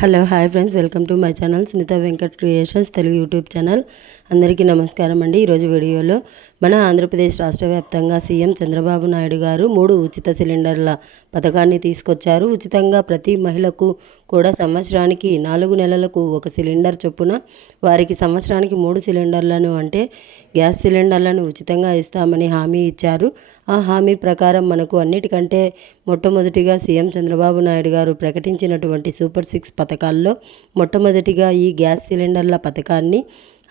Hello hi friends. Welcome to my channel Sunitha Venkat creations Telugu YouTube channel. అందరికీ నమస్కారం అండి. ఈరోజు వీడియోలో మన ఆంధ్రప్రదేశ్ రాష్ట్ర వ్యాప్తంగా సీఎం చంద్రబాబు నాయుడు గారు మూడు ఉచిత సిలిండర్ల పథకాన్ని తీసుకొచ్చారు. ఉచితంగా ప్రతి మహిళకు కూడా సంవత్సరానికి నాలుగు నెలలకు ఒక సిలిండర్ చొప్పున వారికి సంవత్సరానికి మూడు సిలిండర్లను అంటే గ్యాస్ సిలిండర్లను ఉచితంగా ఇస్తామని హామీ ఇచ్చారు. ఆ హామీ ప్రకారం మనకు అన్నిటికంటే మొట్టమొదటిగా సీఎం చంద్రబాబు నాయుడు గారు ప్రకటించినటువంటి సూపర్ సిక్స్ పథకాల్లో మొట్టమొదటిగా ఈ గ్యాస్ సిలిండర్ల పథకాన్ని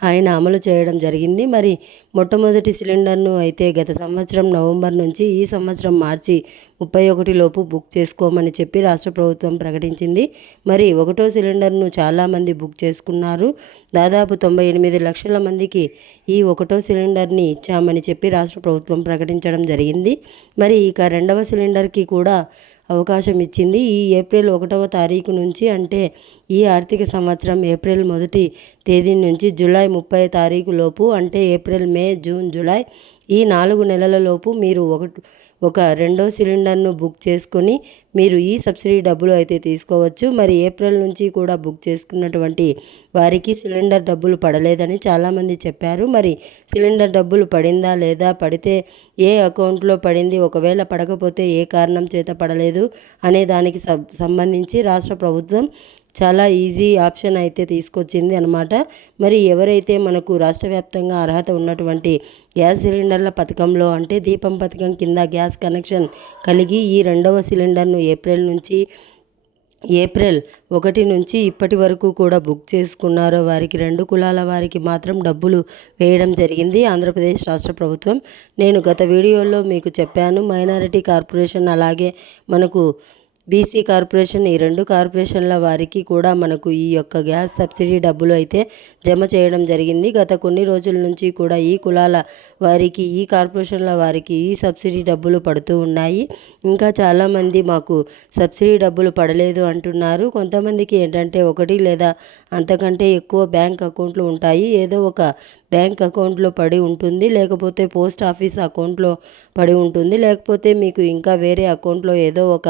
ఆయన అమలు చేయడం జరిగింది. మరి మొట్టమొదటి సిలిండర్ను అయితే గత సంవత్సరం నవంబర్ నుంచి ఈ సంవత్సరం మార్చి ముప్పై ఒకటి లోపు బుక్ చేసుకోమని చెప్పి రాష్ట్ర ప్రభుత్వం ప్రకటించింది. మరి ఒకటో సిలిండర్ను చాలామంది బుక్ చేసుకున్నారు. దాదాపు తొంభై ఎనిమిది లక్షల మందికి ఈ ఒకటో సిలిండర్ని ఇచ్చామని చెప్పి రాష్ట్ర ప్రభుత్వం ప్రకటించడం జరిగింది. మరి ఇక రెండవ సిలిండర్కి కూడా అవకాశం ఇచ్చింది ఈ ఏప్రిల్ ఒకటవ తారీఖు నుంచి అంటే ఈ ఆర్థిక సంవత్సరం ఏప్రిల్ మొదటి తేదీ నుంచి జూలై ముప్పై తారీఖు లోపు అంటే ఏప్రిల్ మే జూన్ జూలై ఈ నాలుగు నెలలలోపు మీరు ఒక ఒక రెండో సిలిండర్ను బుక్ చేసుకొని మీరు ఈ సబ్సిడీ డబ్బులు అయితే తీసుకోవచ్చు. మరి ఏప్రిల్ నుంచి కూడా బుక్ చేసుకున్నటువంటి వారికి సిలిండర్ డబ్బులు పడలేదని చాలామంది చెప్పారు. మరి సిలిండర్ డబ్బులు పడిందా లేదా? పడితే ఏ అకౌంట్లో పడింది? ఒకవేళ పడకపోతే ఏ కారణం చేత పడలేదు? అనే దానికి సంబంధించి రాష్ట్ర ప్రభుత్వం చాలా ఈజీ ఆప్షన్ అయితే తీసుకొచ్చింది అనమాట మరి ఎవరైతే మనకు రాష్ట్ర వ్యాప్తంగా అర్హత ఉన్నటువంటి గ్యాస్ సిలిండర్ల పథకంలో అంటే దీపం పథకం కింద గ్యాస్ కనెక్షన్ కలిగి ఈ రెండవ సిలిండర్ను ఏప్రిల్ నుంచి ఏప్రిల్ ఒకటి నుంచి ఇప్పటి వరకు కూడా బుక్ చేసుకున్నారో వారికి రెండు కులాల వారికి మాత్రం డబ్బులు వేయడం జరిగింది. ఆంధ్రప్రదేశ్ రాష్ట్ర ప్రభుత్వం. నేను గత వీడియోలో మీకు చెప్పాను మైనారిటీ కార్పొరేషన్ అలాగే మనకు బీసీ కార్పొరేషన్ ఈ రెండు కార్పొరేషన్ల వారికి కూడా మనకు ఈ యొక్క గ్యాస్ సబ్సిడీ డబ్బులు అయితే జమ చేయడం జరిగింది. గత కొన్ని రోజుల నుంచి కూడా ఈ కులాల వారికి ఈ కార్పొరేషన్ల వారికి ఈ సబ్సిడీ డబ్బులు పడుతూ ఉన్నాయి. ఇంకా చాలామంది మాకు సబ్సిడీ డబ్బులు పడలేదు అంటున్నారు. కొంతమందికి ఏంటంటే ఒకటి లేదా అంతకంటే ఎక్కువ బ్యాంక్ అకౌంట్లు ఉంటాయి. ఏదో ఒక బ్యాంక్ అకౌంట్లో పడి ఉంటుంది లేకపోతే పోస్ట్ ఆఫీస్ అకౌంట్లో పడి ఉంటుంది లేకపోతే మీకు ఇంకా వేరే అకౌంట్లో ఏదో ఒక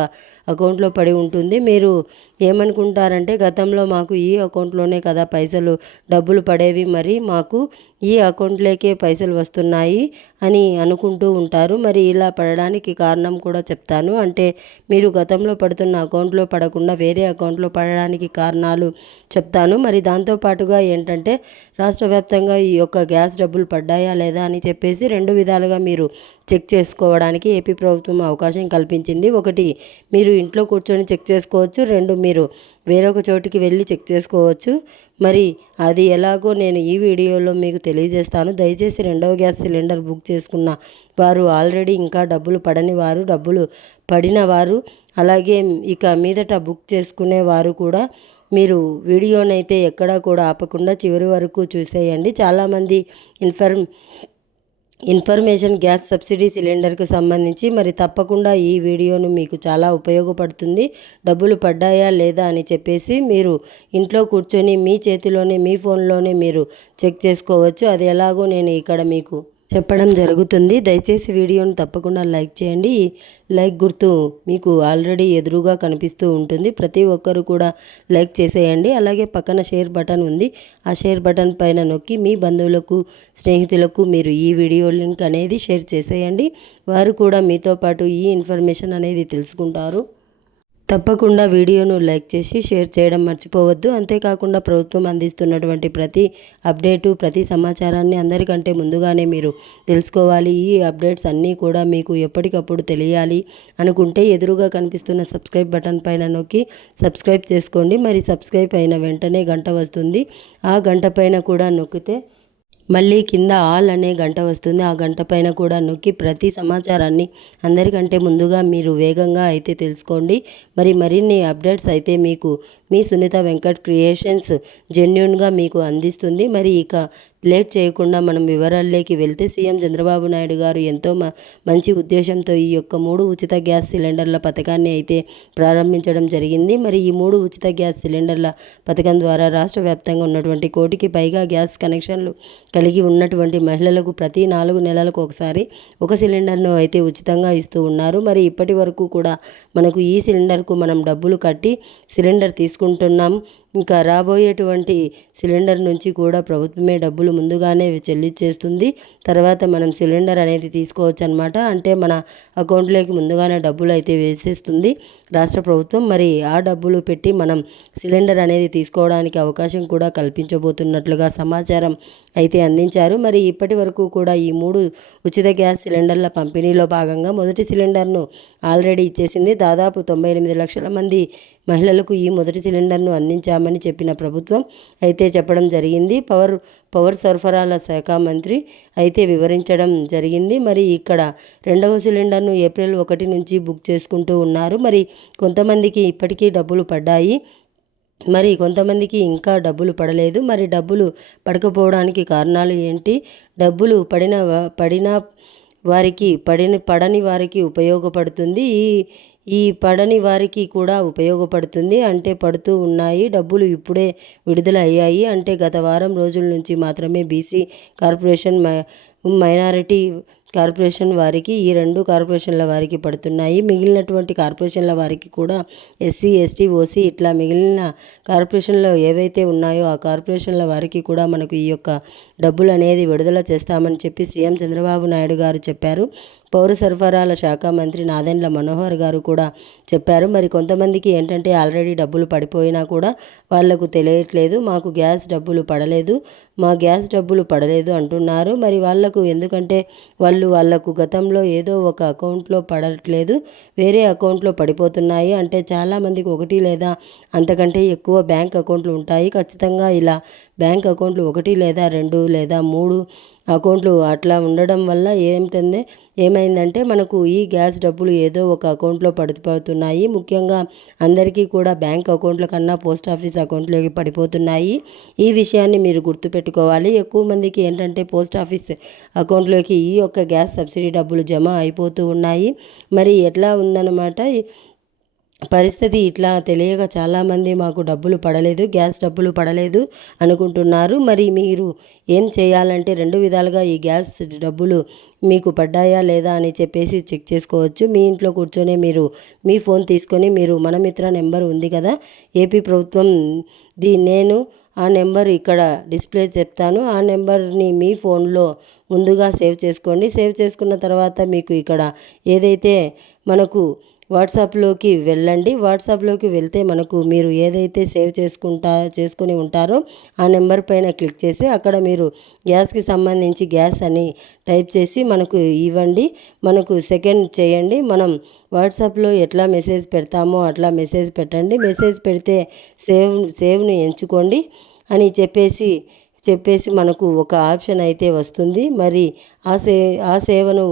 అకౌంట్లో పడి ఉంటుంది. మీరు ఏమనుకుంటారంటే గతంలో మాకు ఈ అకౌంట్లోనే కదా పైసలు డబ్బులు పడేవి మరి మాకు ఈ అకౌంట్లోకే పైసలు వస్తున్నాయి అని అనుకుంటూ ఉంటారు. మరి ఇలా పడడానికి కారణం కూడా చెప్తాను. అంటే మీరు గతంలో పడుతున్న అకౌంట్లో పడకుండా వేరే అకౌంట్లో పడడానికి కారణాలు చెప్తాను. మరి దాంతోపాటుగా ఏంటంటే రాష్ట్ర వ్యాప్తంగా ఈ యొక్క గ్యాస్ డబ్బులు పడ్డాయా లేదా అని చెప్పేసి రెండు విధాలుగా మీరు చెక్ చేసుకోవడానికి ఏపీ ప్రభుత్వం అవకాశం కల్పించింది. ఒకటి మీరు ఇంట్లో కూర్చొని చెక్ చేసుకోవచ్చు. రెండు మీరు వేరొక చోటికి వెళ్ళి చెక్ చేసుకోవచ్చు. మరి అది ఎలాగో నేను ఈ వీడియోలో మీకు తెలియజేస్తాను. దయచేసి రెండవ గ్యాస్ సిలిండర్ బుక్ చేసుకున్న వారు ఆల్రెడీ ఇంకా డబ్బులు పడని వారు డబ్బులు పడిన వారు అలాగే ఇక మీదట బుక్ చేసుకునే వారు కూడా మీరు వీడియోనైతే ఎక్కడా కూడా ఆపకుండా చివరి వరకు చూసేయండి. చాలామంది ఇన్ఫర్మ్ ఇన్ఫర్మేషన్ గ్యాస్ సబ్సిడీ సిలిండర్కు సంబంధించి మరి తప్పకుండా ఈ వీడియోను మీకు చాలా ఉపయోగపడుతుంది. డబ్బులు పడ్డాయా లేదా అని చెప్పేసి మీరు ఇంట్లో కూర్చొని మీ చేతిలోనే మీ ఫోన్లోనే మీరు చెక్ చేసుకోవచ్చు. అది ఎలాగో నేను ఇక్కడ మీకు చెప్పడం జరుగుతుంది. దయచేసి వీడియోను తప్పకుండా లైక్ చేయండి. లైక్ గుర్తు మీకు ఆల్రెడీ ఎదురుగా కనిపిస్తూ ఉంటుంది. ప్రతి ఒక్కరు కూడా లైక్ చేసేయండి. అలాగే పక్కన షేర్ బటన్ ఉంది. ఆ షేర్ బటన్ పైన నొక్కి మీ బంధువులకు స్నేహితులకు మీరు ఈ వీడియో లింక్ అనేది షేర్ చేసేయండి. వారు కూడా మీతో పాటు ఈ ఇన్ఫర్మేషన్ అనేది తెలుసుకుంటారు. తప్పకుండా వీడియోను లైక్ చేసి షేర్ చేయడం మర్చిపోవద్దు. అంతేకాకుండా ప్రభుత్వం అందిస్తున్నటువంటి ప్రతి అప్డేటు ప్రతి సమాచారాన్ని అందరికంటే ముందుగానే మీరు తెలుసుకోవాలి. ఈ అప్డేట్స్ అన్నీ కూడా మీకు ఎప్పటికప్పుడు తెలియాలి అనుకుంటే ఎదురుగా కనిపిస్తున్న సబ్స్క్రైబ్ బటన్ పైన నొక్కి సబ్స్క్రైబ్ చేసుకోండి. మరి సబ్స్క్రైబ్ అయిన వెంటనే గంట వస్తుంది. ఆ గంట పైన కూడా నొక్కితే మళ్ళీ కింద ఆల్ అనే గంట వస్తుంది. ఆ గంట పైన కూడా నొక్కి ప్రతి సమాచారాన్ని అందరికంటే ముందుగా మీరు వేగంగా అయితే తెలుసుకోండి. మరి మరిన్ని అప్డేట్స్ అయితే మీకు మీ సునీత వెంకట్ క్రియేషన్స్ జెన్యున్గా మీకు అందిస్తుంది. మరి ఇక లేట్ చేయకుండా మనం వివరాల్లోకి వెళ్తే సీఎం చంద్రబాబు నాయుడు గారు ఎంతో మంచి ఉద్దేశంతో ఈ యొక్క మూడు ఉచిత గ్యాస్ సిలిండర్ల పథకాన్ని అయితే ప్రారంభించడం జరిగింది. మరి ఈ మూడు ఉచిత గ్యాస్ సిలిండర్ల పథకం ద్వారా రాష్ట్ర వ్యాప్తంగా ఉన్నటువంటి కోటికి పైగా గ్యాస్ కనెక్షన్లు కలిగి ఉన్నటువంటి మహిళలకు ప్రతి నాలుగు నెలలకు ఒకసారి ఒక సిలిండర్ను అయితే ఉచితంగా ఇస్తూ ఉన్నారు. మరి ఇప్పటి వరకు కూడా మనకు ఈ సిలిండర్కు మనం డబ్బులు కట్టి సిలిండర్ తీసుకుంటున్నాం. ఇంకా రాబోయేటువంటి సిలిండర్ నుంచి కూడా ప్రభుత్వమే డబ్బులు ముందుగానే చెల్లించేస్తుంది. తర్వాత మనం సిలిండర్ అనేది తీసుకోవచ్చు అనమాట అంటే మన అకౌంట్లోకి ముందుగానే డబ్బులు అయితే వేసేస్తుంది. రాష్ట్ర ప్రభుత్వం మరి ఆ డబ్బులు పెట్టి మనం సిలిండర్ అనేది తీసుకోవడానికి అవకాశం కూడా కల్పించబోతున్నట్లుగా సమాచారం అయితే అందించారు. మరి ఇప్పటి వరకు కూడా ఈ మూడు ఉచిత గ్యాస్ సిలిండర్ల పంపిణీలో భాగంగా మొదటి సిలిండర్ను ఆల్రెడీ ఇచ్చేసింది దాదాపు తొంభై ఎనిమిది లక్షల మంది మహిళలకు ఈ మొదటి సిలిండర్ను అందించామని చెప్పిన ప్రభుత్వం అయితే చెప్పడం జరిగింది. పవర్ పవర్ సరఫరాల శాఖ మంత్రి అయితే వివరించడం జరిగింది. మరి ఇక్కడ రెండవ సిలిండర్ను ఏప్రిల్ ఒకటి నుంచి బుక్ చేసుకుంటూ ఉన్నారు. మరి కొంతమందికి ఇప్పటికీ డబ్బులు పడ్డాయి. మరి కొంతమందికి ఇంకా డబ్బులు పడలేదు. మరి డబ్బులు పడకపోవడానికి కారణాలు ఏంటి? డబ్బులు పడిన పడిన వారికి పడిన పడని వారికి ఉపయోగపడుతుంది. ఈ ఈ పడని వారికి కూడా ఉపయోగపడుతుంది. అంటే పడుతూ ఉన్నాయి. డబ్బులు ఇప్పుడే విడుదల అయ్యాయి అంటే గత వారం రోజుల నుంచి మాత్రమే బీసీ కార్పొరేషన్ మైనారిటీ కార్పొరేషన్ వారికి ఈ రెండు కార్పొరేషన్ల వారికి పడుతున్నాయి. మిగిలినటువంటి కార్పొరేషన్ల వారికి కూడా ఎస్సీ ఎస్టీ ఓసీ ఇట్లా మిగిలిన కార్పొరేషన్లో ఏవైతే ఉన్నాయో ఆ కార్పొరేషన్ల వారికి కూడా మనకు ఈ యొక్క డబ్బులు అనేది విడుదల చేస్తామని చెప్పి సీఎం చంద్రబాబు నాయుడు గారు చెప్పారు. పౌర సరఫరాల శాఖ మంత్రి నాదెండ్ల మనోహర్ గారు కూడా చెప్పారు. మరి కొంతమందికి ఏంటంటే ఆల్రెడీ డబ్బులు పడిపోయినా కూడా వాళ్ళకు తెలియట్లేదు. మాకు గ్యాస్ డబ్బులు పడలేదు. మా గ్యాస్ డబ్బులు పడలేదు అంటున్నారు. మరి వాళ్ళకు ఎందుకంటే వాళ్ళు వాళ్ళకు గతంలో ఏదో ఒక అకౌంట్లో పడట్లేదు. వేరే అకౌంట్లో పడిపోతున్నాయి. అంటే చాలామందికి ఒకటి లేదా అంతకంటే ఎక్కువ బ్యాంక్ అకౌంట్లు ఉంటాయి. ఖచ్చితంగా ఇలా బ్యాంక్ అకౌంట్లు ఒకటి లేదా రెండు లేదా మూడు అకౌంట్లు అట్లా ఉండడం వల్ల ఏంటంటే ఏమైందంటే మనకు ఈ గ్యాస్ డబ్బులు ఏదో ఒక అకౌంట్లో పడిపోతున్నాయి ముఖ్యంగా అందరికీ కూడా బ్యాంక్ అకౌంట్ల కన్నా పోస్ట్ ఆఫీస్ అకౌంట్లోకి పడిపోతున్నాయి. ఈ విషయాన్ని మీరు గుర్తుపెట్టుకోవాలి. ఎక్కువ మందికి ఏంటంటే పోస్ట్ ఆఫీస్ అకౌంట్లోకి ఈ యొక్క గ్యాస్ సబ్సిడీ డబ్బులు జమ అయిపోతూ ఉన్నాయి. మరి ఎట్లా ఉందన్నమాట? పరిస్థితి ఇట్లా తెలియక చాలామంది మాకు డబ్బులు పడలేదు గ్యాస్ డబ్బులు పడలేదు అనుకుంటున్నారు. మరి మీరు ఏం చేయాలంటే రెండు విధాలుగా ఈ గ్యాస్ డబ్బులు మీకు పడ్డాయా లేదా అని చెప్పేసి చెక్ చేసుకోవచ్చు. మీ ఇంట్లో కూర్చొని మీరు మీ ఫోన్ తీసుకొని మీరు మనమిత్ర నెంబర్ ఉంది కదా ఏపీ ప్రభుత్వం ది నేను ఆ నెంబర్ ఇక్కడ డిస్ప్లే చెప్తాను. ఆ నెంబర్ని మీ ఫోన్లో ముందుగా సేవ్ చేసుకోండి. సేవ్ చేసుకున్న తర్వాత మీకు ఇక్కడ ఏదైతే మనకు వాట్సాప్లోకి వెళ్ళండి. వాట్సాప్లోకి వెళ్తే మనకు మీరు ఏదైతే సేవ్ చేసుకుంటా చేసుకుని ఉంటారో ఆ నెంబర్ పైన క్లిక్ చేసి అక్కడ మీరు గ్యాస్కి సంబంధించి గ్యాస్ అని టైప్ చేసి మనకు ఇవ్వండి. మనకు సెకండ్ చేయండి. మనం వాట్సాప్లో ఎట్లా మెసేజ్ పెడతామో అట్లా మెసేజ్ పెట్టండి. మెసేజ్ పెడితే సేవ్ సేవ్ని ఎంచుకోండి అని చెప్పేసి చెప్పేసి మనకు ఒక ఆప్షన్ అయితే వస్తుంది. మరి ఆ సే ఆ సేవను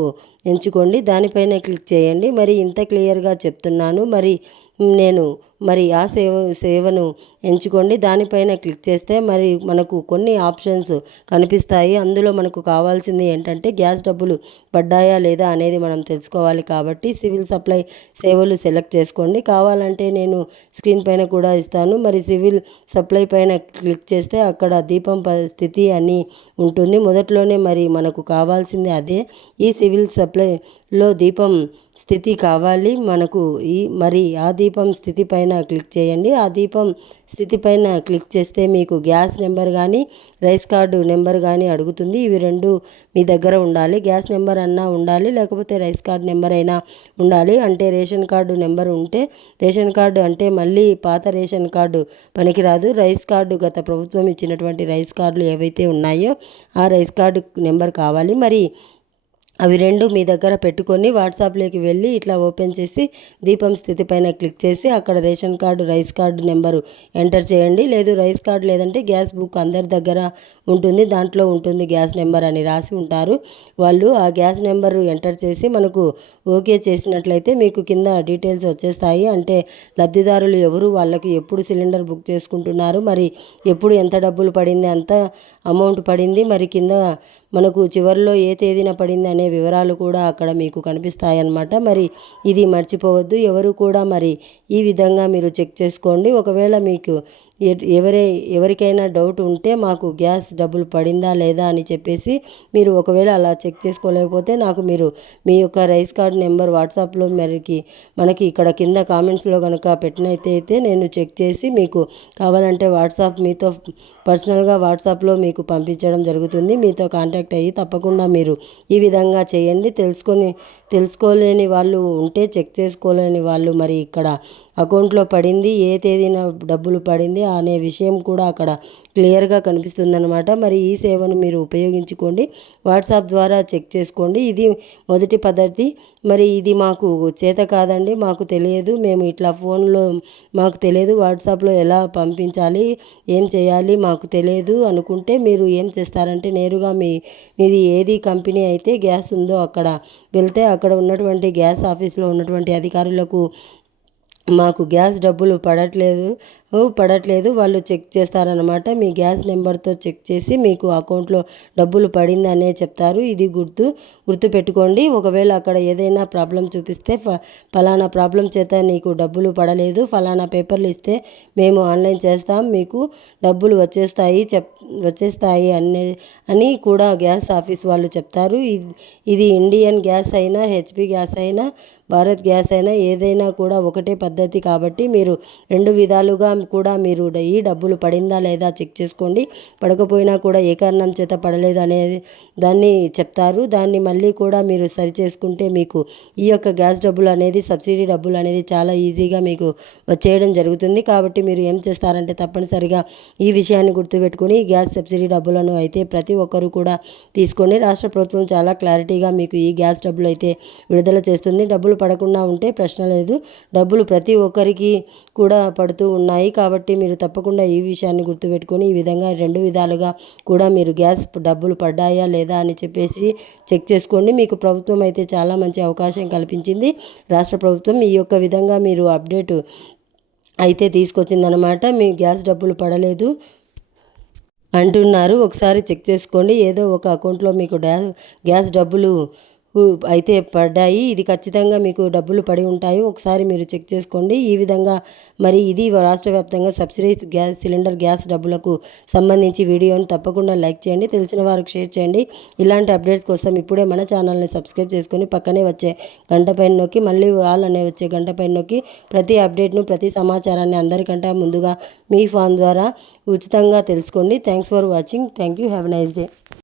ఎంచుకోండి. దానిపైన క్లిక్ చేయండి. మరి ఇంత క్లియర్గా చెప్తున్నాను. మరి నేను మరి ఆ సేవ సేవను ఎంచుకోండి. దానిపైన క్లిక్ చేస్తే మరి మనకు కొన్ని ఆప్షన్స్ కనిపిస్తాయి. అందులో మనకు కావాల్సింది ఏంటంటే గ్యాస్ డబ్బులు పడ్డాయా లేదా అనేది మనం తెలుసుకోవాలి కాబట్టి సివిల్ సప్లై సేవలు సెలెక్ట్ చేసుకోండి. కావాలంటే నేను స్క్రీన్ పైన కూడా ఇస్తాను. మరి సివిల్ సప్లై పైన క్లిక్ చేస్తే అక్కడ దీపం స్థితి అని ఉంటుంది. మొదట్లోనే మరి మనకు కావాల్సింది అదే. ఈ సివిల్ సప్లైలో దీపం స్థితి కావాలి. మనకు ఈ మరి ఆ దీపం స్థితి పైన క్లిక్ చేయండి. ఆ దీపం స్థితి పైన క్లిక్ చేస్తే మీకు గ్యాస్ నెంబర్ కానీ రైస్ కార్డు నెంబర్ కానీ అడుగుతుంది. ఇవి రెండు మీ దగ్గర ఉండాలి. గ్యాస్ నెంబర్ అన్నా ఉండాలి లేకపోతే రైస్ కార్డు నెంబర్ అయినా ఉండాలి. అంటే రేషన్ కార్డు నెంబర్ ఉంటే రేషన్ కార్డు అంటే మళ్ళీ పాత రేషన్ కార్డు పనికిరాదు. రైస్ కార్డు గత ప్రభుత్వం ఇచ్చినటువంటి రైస్ కార్డులు ఏవైతే ఉన్నాయో ఆ రైస్ కార్డు నెంబర్ కావాలి. మరి అవి రెండు మీ దగ్గర పెట్టుకొని వాట్సాప్లోకి వెళ్ళి ఇట్లా ఓపెన్ చేసి దీపం స్థితి పైన క్లిక్ చేసి అక్కడ ration card rice card number enter చేయండి. లేదు రైస్ కార్డు లేదంటే గ్యాస్ బుక్ అందరి దగ్గర ఉంటుంది దాంట్లో ఉంటుంది గ్యాస్ నెంబర్ అని రాసి ఉంటారు. వాళ్ళు ఆ గ్యాస్ నెంబరు ఎంటర్ చేసి మనకు ఓకే చేసినట్లయితే మీకు కింద డీటెయిల్స్ వచ్చేస్తాయి. అంటే లబ్ధిదారులు ఎవరు వాళ్ళకి ఎప్పుడు సిలిండర్ బుక్ చేసుకుంటున్నారు మరి ఎప్పుడు ఎంత డబ్బులు పడింది ఎంత అమౌంట్ పడింది మరి కింద మనకు చివరిలో ఏ తేదీన పడింది అనే వివరాలు కూడా అక్కడ మీకు కనిపిస్తాయన్నమాట. మరి ఇది మర్చిపోవద్దు. ఎవరు కూడా మరి ఈ విధంగా మీరు చెక్ చేసుకోండి. ఒకవేళ మీకు ఎవరే ఎవరికైనా డౌట్ ఉంటే మాకు గ్యాస్ డబ్బులు పడిందా లేదా అని చెప్పేసి మీరు ఒకవేళ అలా చెక్ చేసుకోలేకపోతే నాకు మీరు మీ యొక్క రైస్ కార్డ్ నెంబర్ వాట్సాప్లో మరికి మనకి ఇక్కడ కింద కామెంట్స్లో కనుక పెట్టినైతే అయితే నేను చెక్ చేసి మీకు కావాలంటే వాట్సాప్ మీతో పర్సనల్గా వాట్సాప్లో మీకు పంపించడం జరుగుతుంది. మీతో కాంటాక్ట్ అయ్యి తప్పకుండా మీరు ఈ విధంగా చేయండి. తెలుసుకొని తెలుసుకోలేని వాళ్ళు ఉంటే చెక్ చేసుకోలేని వాళ్ళు మరి ఇక్కడ అకౌంట్లో పడింది ఏ తేదీన డబ్బులు పడింది అనే విషయం కూడా అక్కడ క్లియర్గా కనిపిస్తుందన్నమాట. మరి ఈ సేవను మీరు ఉపయోగించుకోండి వాట్సాప్ ద్వారా చెక్ చేసుకోండి. ఇది మొదటి పద్ధతి. మరి ఇది మాకు చేత కాదండి మాకు తెలియదు. మేము ఇట్లా ఫోన్లో మాకు తెలియదు వాట్సాప్లో ఎలా పంపించాలి ఏం చేయాలి మాకు తెలియదు అనుకుంటే మీరు ఏం చేస్తారంటే నేరుగా మీ మీది ఏది కంపెనీ అయితే గ్యాస్ ఉందో అక్కడ వెళ్తే అక్కడ ఉన్నటువంటి గ్యాస్ ఆఫీస్లో ఉన్నటువంటి అధికారులకు మాకు గ్యాస్ డబ్బులు పడట్లేదు. పడట్లేదు. వాళ్ళు చెక్ చేస్తారనమాట మీ గ్యాస్ నెంబర్తో చెక్ చేసి మీకు అకౌంట్లో డబ్బులు పడిందనే చెప్తారు. ఇది గుర్తు గుర్తు పెట్టుకోండి ఒకవేళ అక్కడ ఏదైనా ప్రాబ్లం చూపిస్తే ఫ ఫలానా ప్రాబ్లం చేత నీకు డబ్బులు పడలేదు. ఫలానా పేపర్లు ఇస్తే మేము ఆన్లైన్ చేస్తాం. మీకు డబ్బులు వచ్చేస్తాయి చెప్ వచ్చేస్తాయి అనే అని కూడా గ్యాస్ ఆఫీస్ వాళ్ళు చెప్తారు. ఇది- ఇది ఇండియన్ గ్యాస్ అయినా హెచ్పి గ్యాస్ అయినా భారత్ గ్యాస్ అయినా ఏదైనా కూడా ఒకటే పద్ధతి కాబట్టి మీరు రెండు విధాలుగా కూడా మీరు ఈ డబ్బులు పడిందా లేదా చెక్ చేసుకోండి. పడకపోయినా కూడా ఏ కారణం చేత పడలేదు అనేది దాన్ని చెప్తారు. దాన్ని మళ్ళీ కూడా మీరు సరి చేసుకుంటే మీకు ఈ యొక్క గ్యాస్ డబ్బులు అనేది సబ్సిడీ డబ్బులు అనేది చాలా ఈజీగా మీకు వచ్చేయడం జరుగుతుంది. కాబట్టి మీరు ఏం చేస్తారంటే తప్పనిసరిగా ఈ విషయాన్ని గుర్తుపెట్టుకుని గ్యాస్ సబ్సిడీ డబ్బులను అయితే ప్రతి ఒక్కరూ కూడా తీసుకొని రాష్ట్ర ప్రభుత్వం చాలా క్లారిటీగా మీకు ఈ గ్యాస్ డబ్బులు అయితే విడుదల చేస్తుంది. డబ్బులు పడకుండా ఉంటే ప్రశ్న లేదు. డబ్బులు ప్రతి ఒక్కరికి కూడా పడుతూ ఉన్నాయి. కాబట్టి మీరు తప్పకుండా ఈ విషయాన్ని గుర్తుపెట్టుకొని ఈ విధంగా రెండు విధాలుగా కూడా మీరు గ్యాస్ డబ్బులు పడ్డాయా లేదా అని చెప్పేసి చెక్ చేసుకోండి. మీకు ప్రభుత్వం అయితే చాలా మంచి అవకాశం కల్పించింది. రాష్ట్ర ప్రభుత్వం ఈ యొక్క విధంగా మీరు అప్డేట్ అయితే తీసుకొచ్చిందనమాట మీ గ్యాస్ డబ్బులు పడలేదు అంటున్నారు. ఒకసారి చెక్ చేసుకోండి. ఏదో ఒక అకౌంట్లో మీకు డా గ్యాస్ డబ్బులు అయితే పడ్డాయి. ఇది ఖచ్చితంగా మీకు డబ్బులు పడి ఉంటాయి. ఒకసారి మీరు చెక్ చేసుకోండి. ఈ విధంగా మరి ఇది రాష్ట్ర వ్యాప్తంగా సబ్సిడీ గ్యాస్ సిలిండర్ గ్యాస్ డబ్బులకు సంబంధించి వీడియోని తప్పకుండా లైక్ చేయండి. తెలిసిన వారికి షేర్ చేయండి. ఇలాంటి అప్డేట్స్ కోసం ఇప్పుడే మన ఛానల్ని సబ్స్క్రైబ్ చేసుకొని పక్కనే వచ్చే గంట పైన నొక్కి మళ్ళీ వాళ్ళు అనే వచ్చే గంట పైన నొక్కి ప్రతి అప్డేట్ను ప్రతి సమాచారాన్ని అందరికంటే ముందుగా మీ ఫోన్ ద్వారా ఉచితంగా తెలుసుకోండి. Thanks for watching. Thank you. Have nice day.